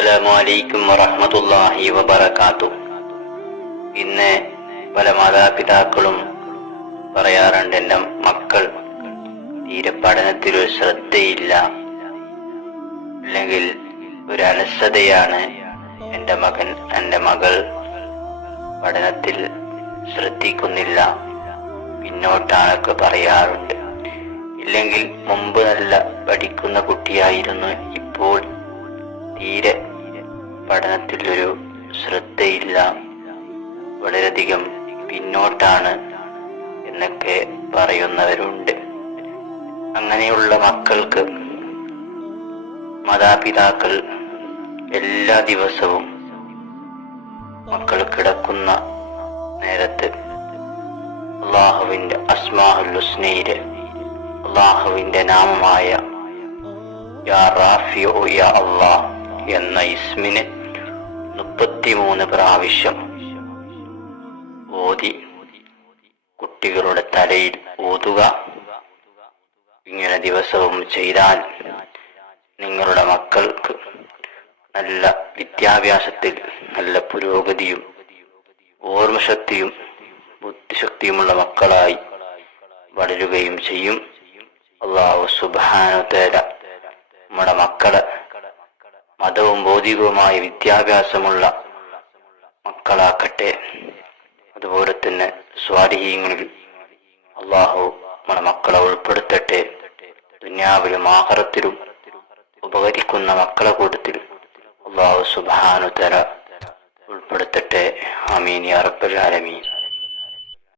അസ്സലാമു അലൈക്കും വറഹ്മത്തുള്ളാഹി വബറകാത്തു. ഇന്ന് പല മാതാപിതാക്കളും പറയാറുണ്ട് എന്റെ മക്കൾ തീരെ പഠനത്തിൽ ഒരു ശ്രദ്ധയില്ല. അല്ലെങ്കിൽ ഒരു അലസതയാണ് എന്റെ മകൻ എന്റെ മകൾ പഠനത്തിൽ ശ്രദ്ധിക്കുന്നില്ല. പിന്നോട്ടാണൊക്കെ പറയാറുണ്ട് ഇല്ലെങ്കിൽ മുമ്പ് നല്ല പഠിക്കുന്ന കുട്ടിയായിരുന്നു. ഇപ്പോൾ തീരെ പഠനത്തിലൊരു ശ്രദ്ധയില്ല. വളരെയധികം പിന്നോട്ടാണ് എന്നൊക്കെ പറയുന്നവരുണ്ട്. അങ്ങനെയുള്ള മക്കൾക്ക് മാതാപിതാക്കൾ എല്ലാ ദിവസവും മക്കൾ കിടക്കുന്ന നേരത്ത് അള്ളാഹുവിന്റെ അസ്മാഹുൽ ഹുസ്നയിൽ അള്ളാഹുവിന്റെ നാമമായ യാ റാഫിയോ യാ അള്ളാഹ് എന്ന ഇസ്മിന് മുപ്പത്തിമൂന്ന് പ്രാവശ്യം ഓതി കുട്ടികളുടെ തലയിൽ ഓതുക ഇങ്ങനെ ദിവസവും ചെയ്താൽ നിങ്ങളുടെ മക്കൾക്ക് നല്ല വിദ്യാഭ്യാസത്തിൽ നല്ല പുരോഗതിയും ഓർമ്മശക്തിയും ബുദ്ധിശക്തിയുമുള്ള മക്കളായി വളരുകയും ചെയ്യും. അള്ളാഹു സുബാനുതേര നമ്മുടെ മക്കളെ മതവും ഭൗതികവുമായ വിദ്യാഭ്യാസമുള്ള മക്കളാക്കട്ടെ. അതുപോലെ തന്നെ സ്വാധീനങ്ങളിൽ അള്ളാഹു നമ്മുടെ മക്കളെ ഉൾപ്പെടുത്തട്ടെ. ദുന്യാവിലും ആഹാരത്തിലും ഉപകരിക്കുന്ന മക്കളെ കൂട്ടത്തിൽ അള്ളാഹു സുബാനുതര ഉൾപ്പെടുത്തട്ടെ. അമീൻ ആലമീൻ.